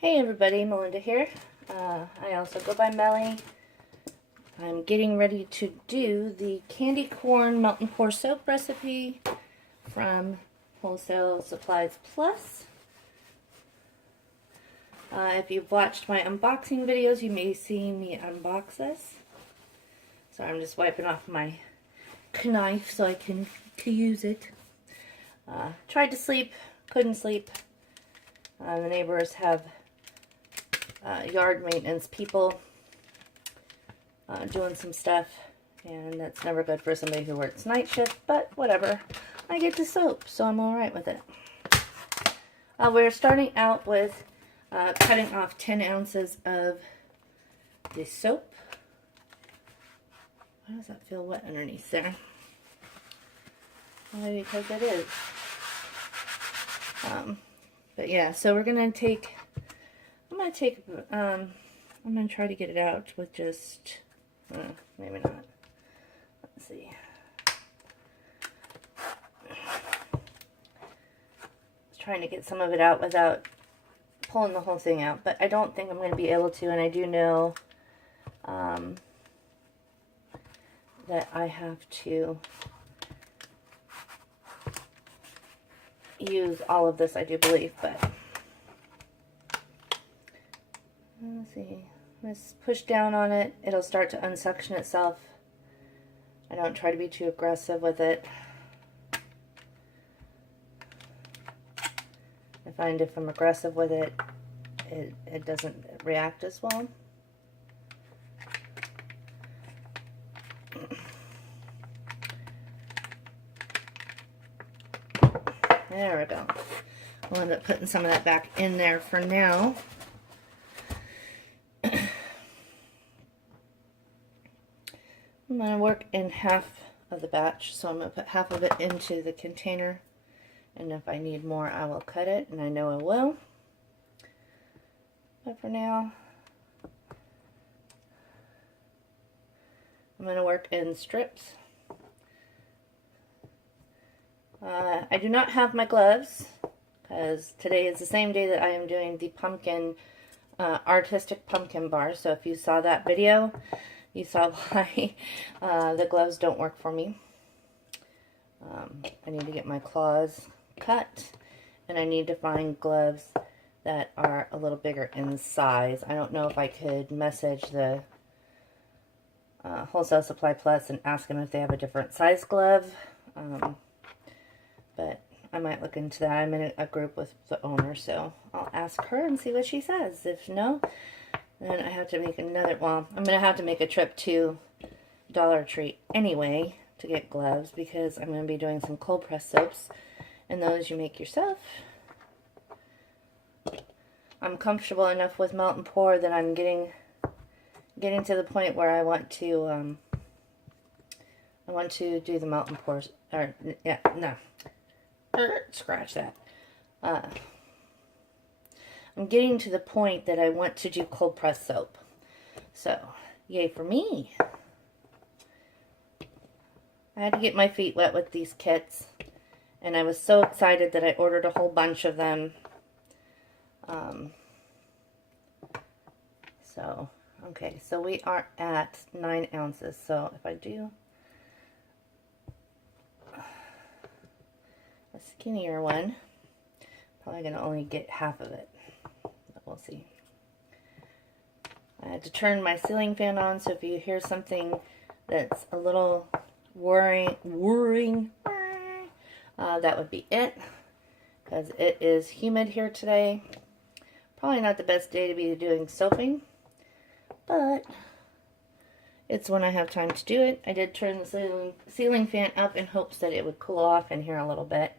Hey everybody, Melinda here. I also go by Melly. I'm getting ready to do the candy corn melt and pour soap recipe from Wholesale Supplies Plus. If you've watched my unboxing videos, you may see me unbox this. So I'm just wiping off my knife so I can use it. Tried to sleep, couldn't sleep. The neighbors have yard maintenance people doing some stuff, and that's never good for somebody who works night shift, but whatever. I get to soap, so I'm alright with it. We're starting out with cutting off 10 ounces of the soap. Why does that feel wet underneath there? Maybe because it is. But yeah, so we're gonna take. I'm gonna try to get it out with just. Maybe not. Let's see. Trying to get some of it out without pulling the whole thing out, but I don't think I'm going to be able to, and I do know that I have to use all of this, I do believe, but let's see. Let's push down on it. It'll start to unsuction itself. I don't try to be too aggressive with it. I find if I'm aggressive with it, it doesn't react as well. There we go. We'll end up putting some of that back in there for now. I'm going to work in half of the batch, so I'm going to put half of it into the container, and if I need more I will cut it, and I know I will. But for now, I'm going to work in strips. I do not have my gloves, because today is the same day that I am doing the pumpkin, artistic pumpkin bar, so if you saw that video, you saw why the gloves don't work for me. I need to get my claws cut, and I need to find gloves that are a little bigger in size. I don't know if I could message the Wholesale Supply Plus and ask them if they have a different size glove, but I might look into that. I'm in a group with the owner, so I'll ask her and see what she says. If no, then I have to make another, well, I'm going to have to make a trip to Dollar Tree anyway to get gloves, because I'm going to be doing some cold press soaps, and those you make yourself. I'm comfortable enough with melt and pour that I'm getting to the point where I want to do the melt and pour, or yeah, no, scratch that. I'm getting to the point that I want to do cold press soap. So, yay for me. I had to get my feet wet with these kits, and I was so excited that I ordered a whole bunch of them. Okay, so we are at 9 ounces. So if I do a skinnier one, probably going to only get half of it, but we'll see. I had to turn my ceiling fan on, so if you hear something that's a little whirring, that would be it, because it is humid here today. Probably not the best day to be doing soaping, but it's when I have time to do it. I did turn the ceiling fan up in hopes that it would cool off in here a little bit.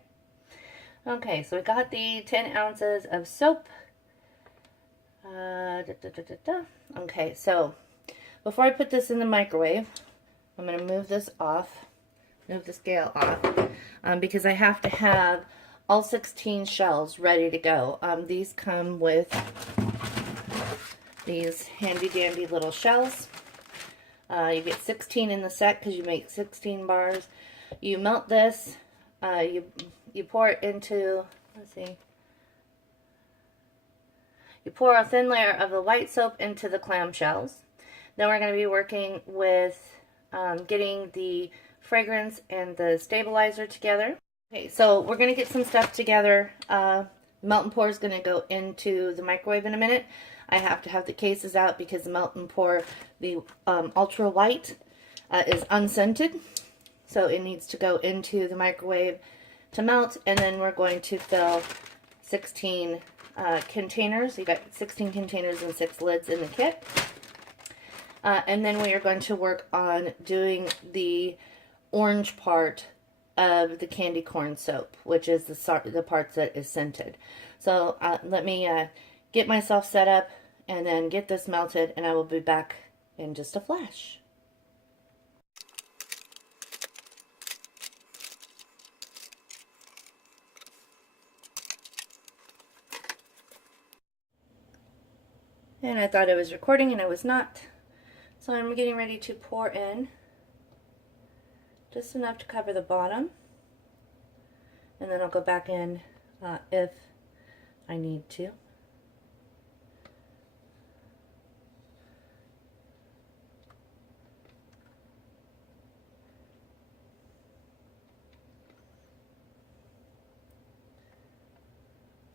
Okay, so we got the 10 ounces of soap. Okay, so before I put this in the microwave, I'm going to move this off, move the scale off, because I have to have all 16 shells ready to go. These come with these handy dandy little shells. You get 16 in the set because you make 16 bars. You melt this, you pour it into, let's see, You pour a thin layer of the white soap into the clamshells. Then we're going to be working with getting the fragrance and the stabilizer together. Okay, so we're going to get some stuff together. Melt and pour is going to go into the microwave in a minute. I have to have the cases out because the melt and pour, the ultra white, is unscented. So it needs to go into the microwave to melt, and then we're going to fill 16 containers. You got 16 containers and 6 lids in the kit. And then we are going to work on doing the orange part of the candy corn soap, which is the part that is scented. So let me get myself set up and then get this melted, and I will be back in just a flash. And I thought I was recording and I was not. So I'm getting ready to pour in just enough to cover the bottom. And then I'll go back in if I need to.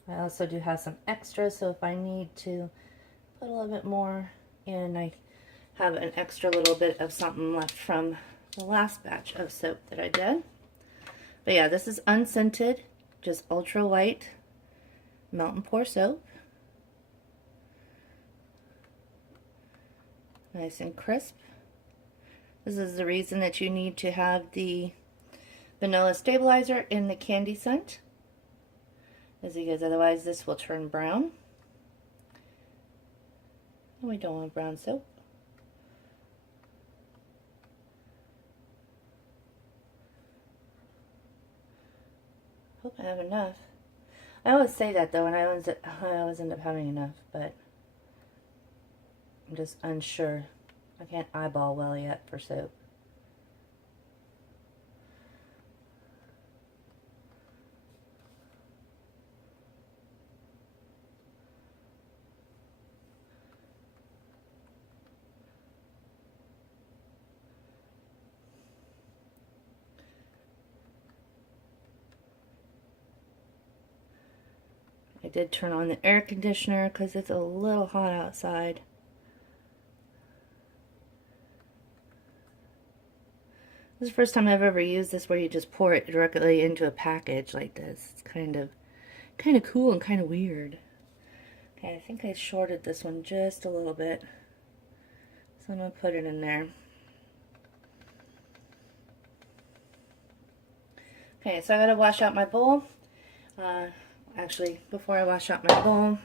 I also do have some extra, so if I need to put a little bit more in, I have an extra little bit of something left from the last batch of soap that I did. But yeah, this is unscented, just ultra white melt and pour soap. Nice and crisp. This is the reason that you need to have the vanilla stabilizer in the candy scent, is because otherwise this will turn brown. And we don't want brown soap. Hope I have enough. I always say that though, and I always end up having enough, but I'm just unsure. I can't eyeball well yet for soap. I did turn on the air conditioner because it's a little hot outside. This is the first time I've ever used this where you just pour it directly into a package like this. It's kind of cool and kind of weird. Okay, I think I shorted this one just a little bit. So I'm going to put it in there. Okay, so I got to wash out my bowl. Actually, before I wash out my bowl,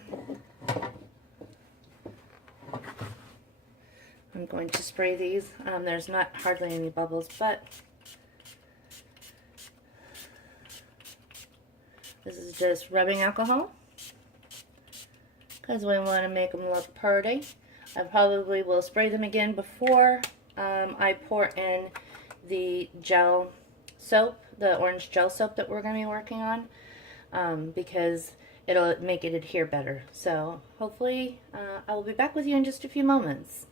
I'm going to spray these. There's not hardly any bubbles, but this is just rubbing alcohol because we want to make them look pretty. I probably will spray them again before I pour in the gel soap, the orange gel soap that we're going to be working on. Because it'll make it adhere better. So hopefully I will be back with you in just a few moments.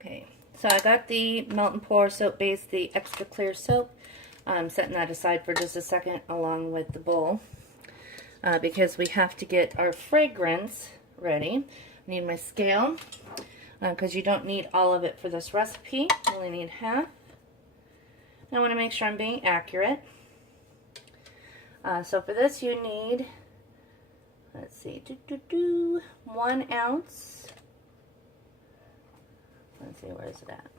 Okay, so I got the melt and pour soap base, the extra clear soap. I'm setting that aside for just a second along with the bowl because we have to get our fragrance ready. I need my scale because you don't need all of it for this recipe. You only need half. And I want to make sure I'm being accurate. So for this you need, let's see, 1 ounce. Let's see, where is it at?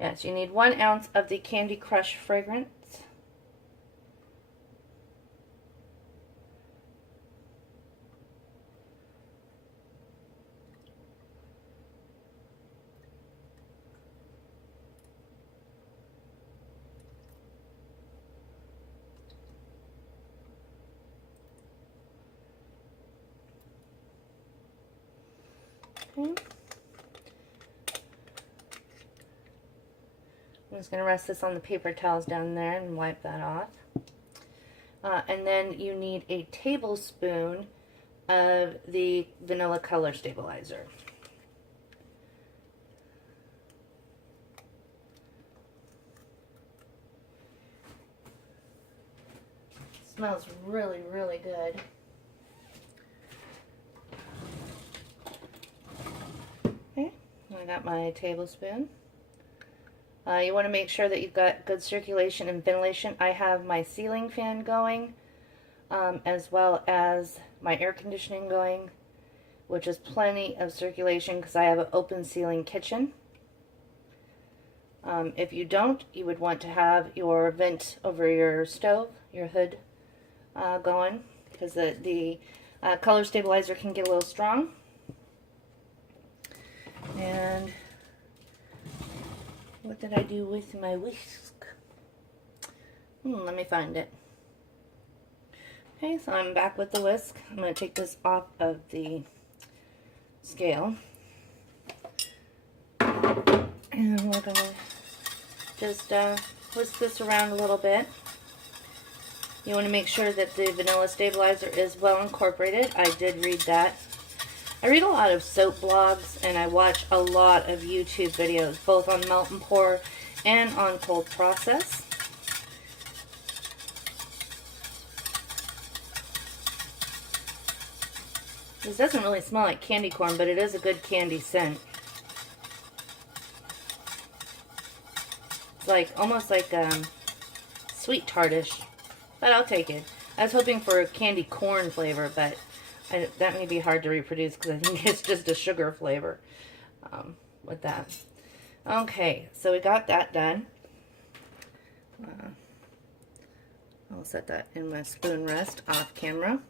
Yes, you need 1 ounce of the Candy Crush fragrance. Okay. I'm just going to rest this on the paper towels down there and wipe that off. And then you need a tablespoon of the vanilla color stabilizer. It smells really, really good. Okay, I got my tablespoon. You want to make sure that you've got good circulation and ventilation. I have my ceiling fan going, as well as my air conditioning going, which is plenty of circulation because I have an open ceiling kitchen. If you don't, you would want to have your vent over your stove, your hood, going, because the color stabilizer can get a little strong. And what did I do with my whisk? Let me find it. Okay, so I'm back with the whisk. I'm going to take this off of the scale. And we're going to just whisk this around a little bit. You want to make sure that the vanilla stabilizer is well incorporated. I did read that. I read a lot of soap blogs, and I watch a lot of YouTube videos, both on melt and pour and on cold process. This doesn't really smell like candy corn, but it is a good candy scent. It's like almost like sweet tartish, but I'll take it. I was hoping for a candy corn flavor, but that may be hard to reproduce because I think it's just a sugar flavor with that. Okay, so we got that done. I'll set that in my spoon rest off camera.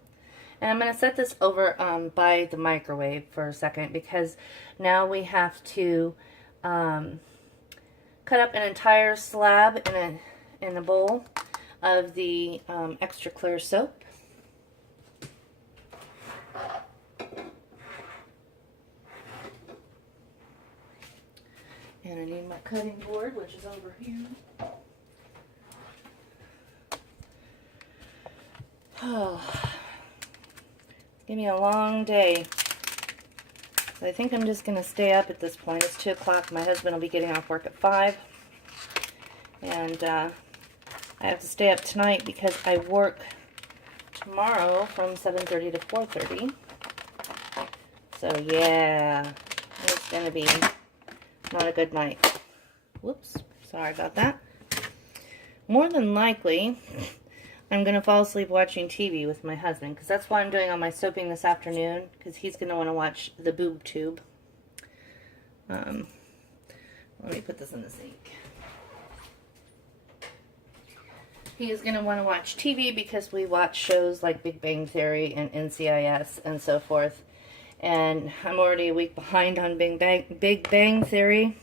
And I'm going to set this over by the microwave for a second because now we have to cut up an entire slab in a bowl of the extra clear soap. And I need my cutting board, which is over here. Oh, it's gonna be a long day. So I think I'm just gonna stay up at this point. It's 2 o'clock. My husband will be getting off work at 5. And I have to stay up tonight because I work tomorrow from 7:30 to 4:30. So yeah, it's gonna be not a good night. Whoops, sorry about that. More than likely, I'm going to fall asleep watching TV with my husband, because that's what I'm doing on my soaping this afternoon, because he's going to want to watch the boob tube. Let me put this in the sink. He is going to want to watch TV because we watch shows like Big Bang Theory and NCIS and so forth. And I'm already a week behind on Big Bang Theory.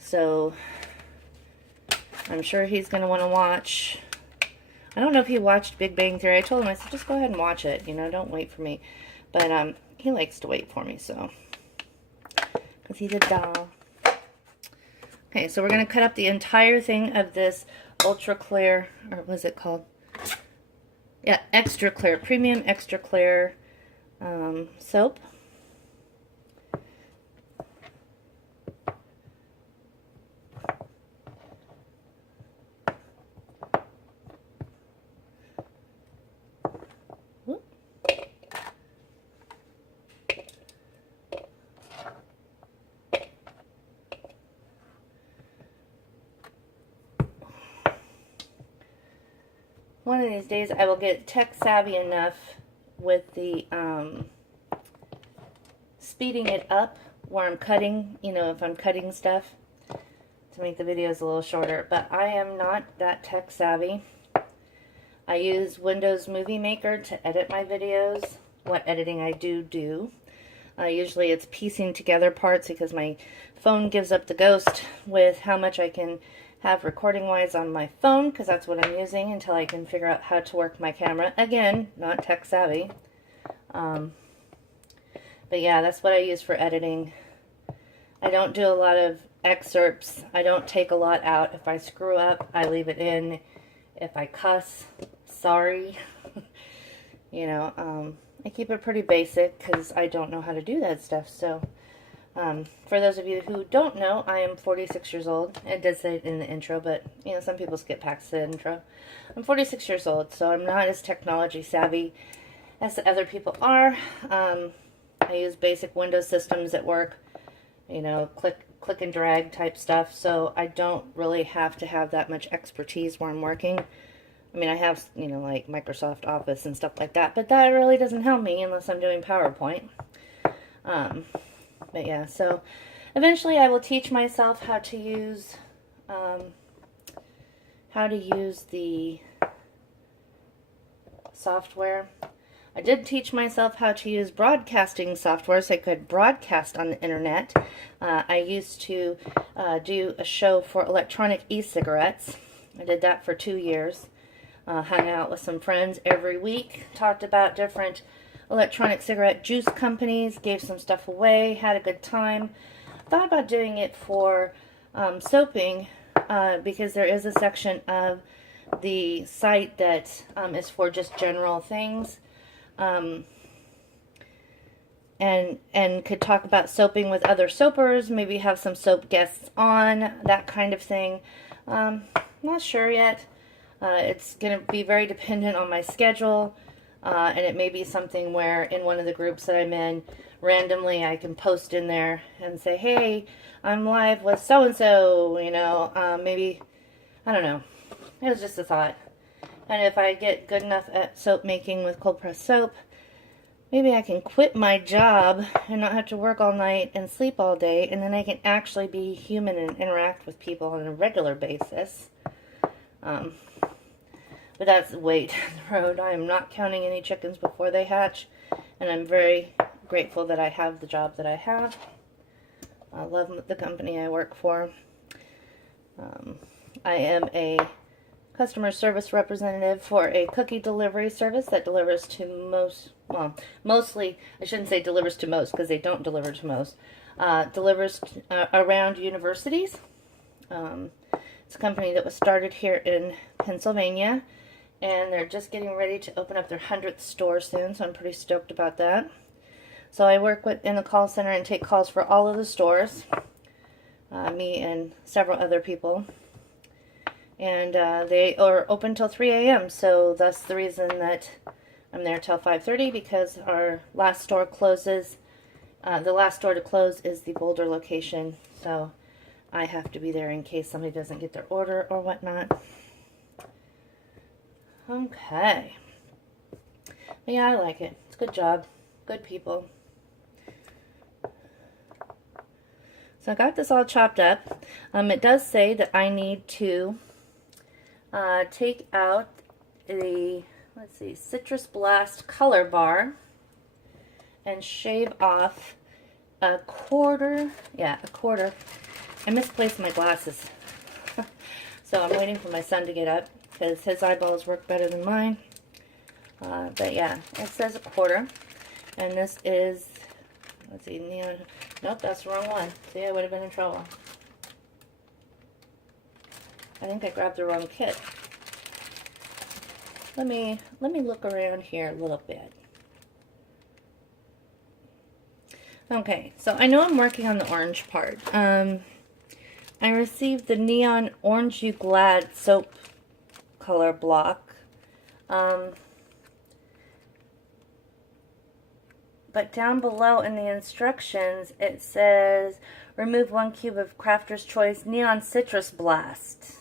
So I'm sure he's going to want to watch. I don't know if he watched Big Bang Theory. I told him, I said, just go ahead and watch it. You know, don't wait for me. But he likes to wait for me, so. Because he's a doll. Okay, so we're going to cut up the entire thing of this ultra clear, or what is it called? Yeah, extra clear, premium extra clear soap. One of these days I will get tech savvy enough with the speeding it up where I'm cutting, you know, if I'm cutting stuff, to make the videos a little shorter. But I am not that tech savvy. I use Windows Movie Maker to edit my videos, what editing I do. Usually it's piecing together parts because my phone gives up the ghost with how much I can have recording wise on my phone, because that's what I'm using until I can figure out how to work my camera. Again, not tech savvy. But yeah, that's what I use for editing. I don't do a lot of excerpts. I don't take a lot out. If I screw up, I leave it in. If I cuss, sorry. You know, I keep it pretty basic because I don't know how to do that stuff. So, for those of you who don't know, I am 46 years old. It did say it in the intro, but, you know, some people skip past the intro. I'm 46 years old, so I'm not as technology savvy as the other people are. I use basic Windows systems at work, you know, click and drag type stuff, so I don't really have to have that much expertise where I'm working. I mean, I have, you know, like Microsoft Office and stuff like that, but that really doesn't help me unless I'm doing PowerPoint. But yeah, so eventually I will teach myself how to use the software. I did teach myself how to use broadcasting software so I could broadcast on the internet. I used to do a show for electronic e-cigarettes. I did that for 2 years. Hung out with some friends every week, talked about different electronic cigarette juice companies, gave some stuff away, had a good time. Thought about doing it for soaping because there is a section of the site that is for just general things, and could talk about soaping with other soapers, maybe have some soap guests on, that kind of thing. Not sure yet. It's going to be very dependent on my schedule. And it may be something where in one of the groups that I'm in, randomly I can post in there and say, hey, I'm live with so-and-so, you know, maybe, I don't know. It was just a thought. And if I get good enough at soap making with cold press soap, maybe I can quit my job and not have to work all night and sleep all day, and then I can actually be human and interact with people on a regular basis. But that's way down the road. I am not counting any chickens before they hatch, and I'm very grateful that I have the job that I have. I love the company I work for. I am a customer service representative for a cookie delivery service that delivers to mostly, I shouldn't say delivers to most because they don't deliver to most, delivers around universities. It's a company that was started here in Pennsylvania, and they're just getting ready to open up their 100th store soon, so I'm pretty stoked about that. So I work in the call center and take calls for all of the stores, me and several other people. And they are open till 3 a.m., so that's the reason that I'm there till 5:30, because our last store closes. The last store to close is the Boulder location, so I have to be there in case somebody doesn't get their order or whatnot. Okay. But yeah, I like it. It's a good job. Good people. So I got this all chopped up. It does say that I need to take out the, Citrus Blast color bar and shave off a quarter. Yeah, a quarter. I misplaced my glasses. So I'm waiting for my son to get up because his eyeballs work better than mine. But yeah, it says a quarter. And this is, neon. Nope, that's the wrong one. See, I would have been in trouble. I think I grabbed the wrong kit. Let me look around here a little bit. Okay, so I know I'm working on the orange part. I received the Neon Orange You Glad soap color block. But down below in the instructions, it says, remove 1 cube of Crafter's Choice Neon Citrus Blast.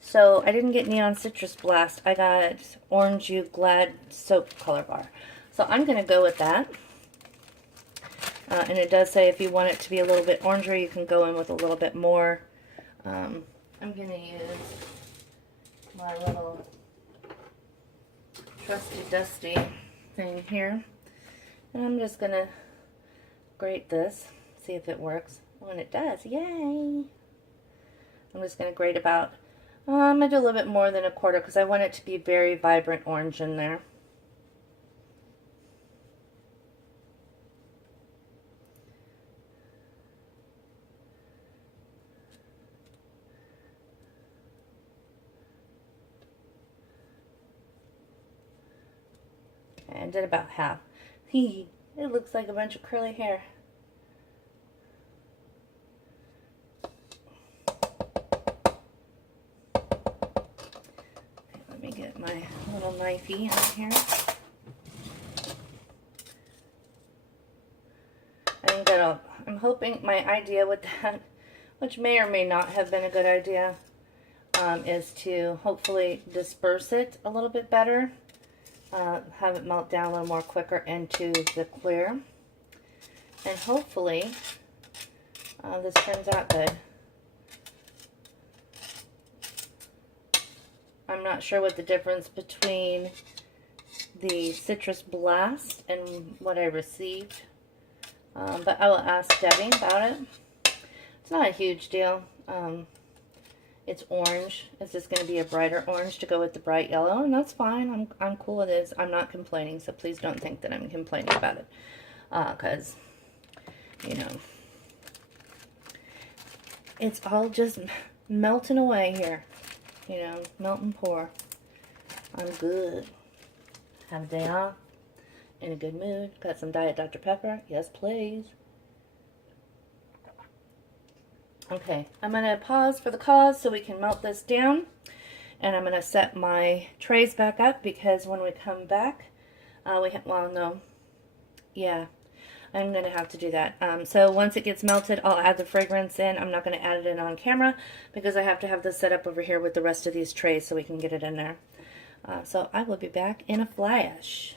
So I didn't get Neon Citrus Blast. I got Orange You Glad soap color bar. So I'm going to go with that. And it does say if you want it to be a little bit oranger, you can go in with a little bit more. I'm going to use my little trusty dusty thing here. And I'm just going to grate this, see if it works. When it does, yay! I'm just going to grate about, I'm going to do a little bit more than a quarter because I want it to be very vibrant orange in there. And did about half. It looks like a bunch of curly hair. Okay, let me get my little knifey in here. I think I'm hoping my idea with that, which may or may not have been a good idea, is to hopefully disperse it a little bit better. Have it melt down a little more quicker into the clear. And hopefully this turns out good. I'm not sure what the difference between the Citrus Blast and what I received. But I will ask Debbie about it. It's not a huge deal. It's orange. It's just going to be a brighter orange to go with the bright yellow, and that's fine. I'm cool with it. I'm not complaining, so please don't think that I'm complaining about it. Because, you know, it's all just melting away here. You know, melt and pour. I'm good. Have a day off. In a good mood. Got some Diet Dr. Pepper. Yes, please. Okay, I'm going to pause for the cause so we can melt this down. And I'm going to set my trays back up because when we come back, well, no. Yeah, I'm going to have to do that. So once it gets melted, I'll add the fragrance in. I'm not going to add it in on camera because I have to have this set up over here with the rest of these trays so we can get it in there. So I will be back in a flash.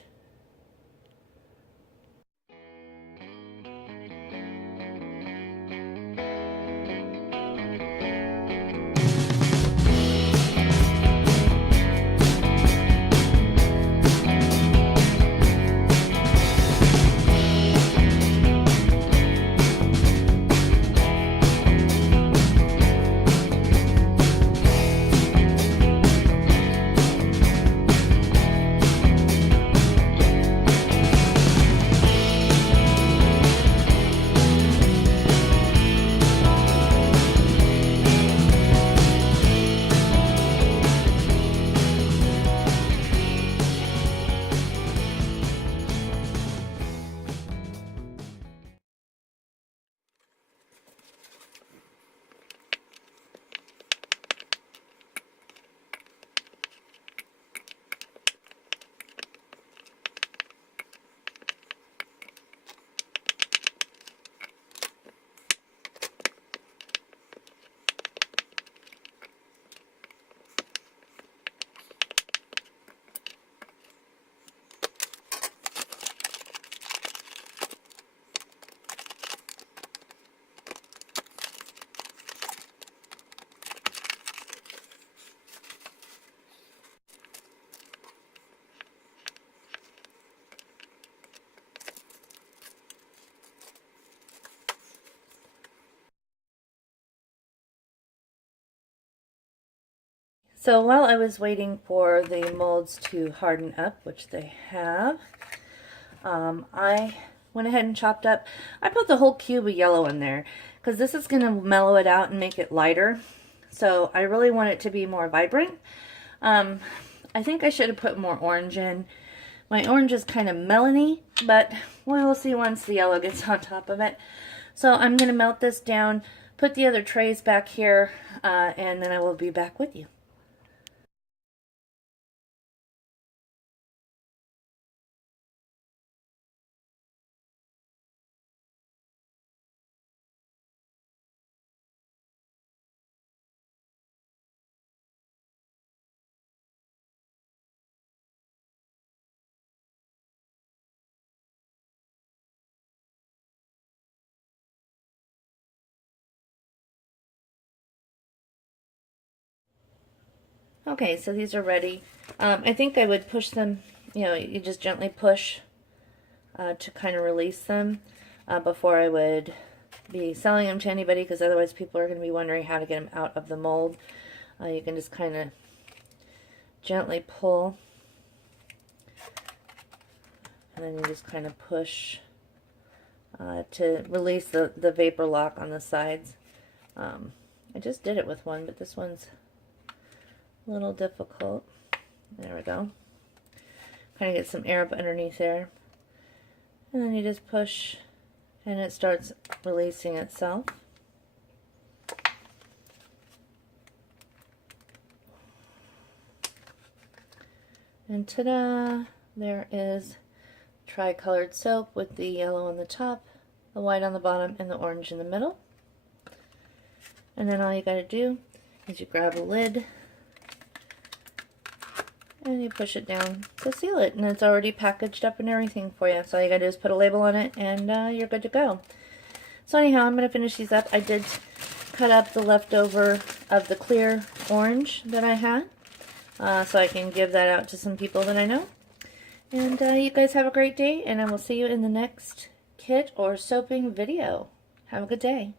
So while I was waiting for the molds to harden up, which they have, I went ahead and chopped up, I put the whole cube of yellow in there because this is going to mellow it out and make it lighter. So I really want it to be more vibrant. I think I should have put more orange in. My orange is kind of melony, but we'll see once the yellow gets on top of it. So I'm going to melt this down, put the other trays back here, and then I will be back with you. Okay, so these are ready. I think I would push them, you just gently push to kind of release them before I would be selling them to anybody, because otherwise people are going to be wondering how to get them out of the mold. You can just kind of gently pull, and then you just kind of push to release the vapor lock on the sides. I just did it with one, but this one's a little difficult. There we go. kind of get some air up underneath there. And then you just push and it starts releasing itself. And ta-da! There is tri-colored soap with the yellow on the top, the white on the bottom, and the orange in the middle. And then all you gotta do is you grab a lid and you push it down to seal it, and it's already packaged up and everything for you. So all you gotta do is put a label on it and you're good to go. So anyhow, I'm gonna finish these up. I did cut up the leftover of the clear orange that I had, so I can give that out to some people that I know. And you guys have a great day, and I will see you in the next kit or soaping video. Have a good day.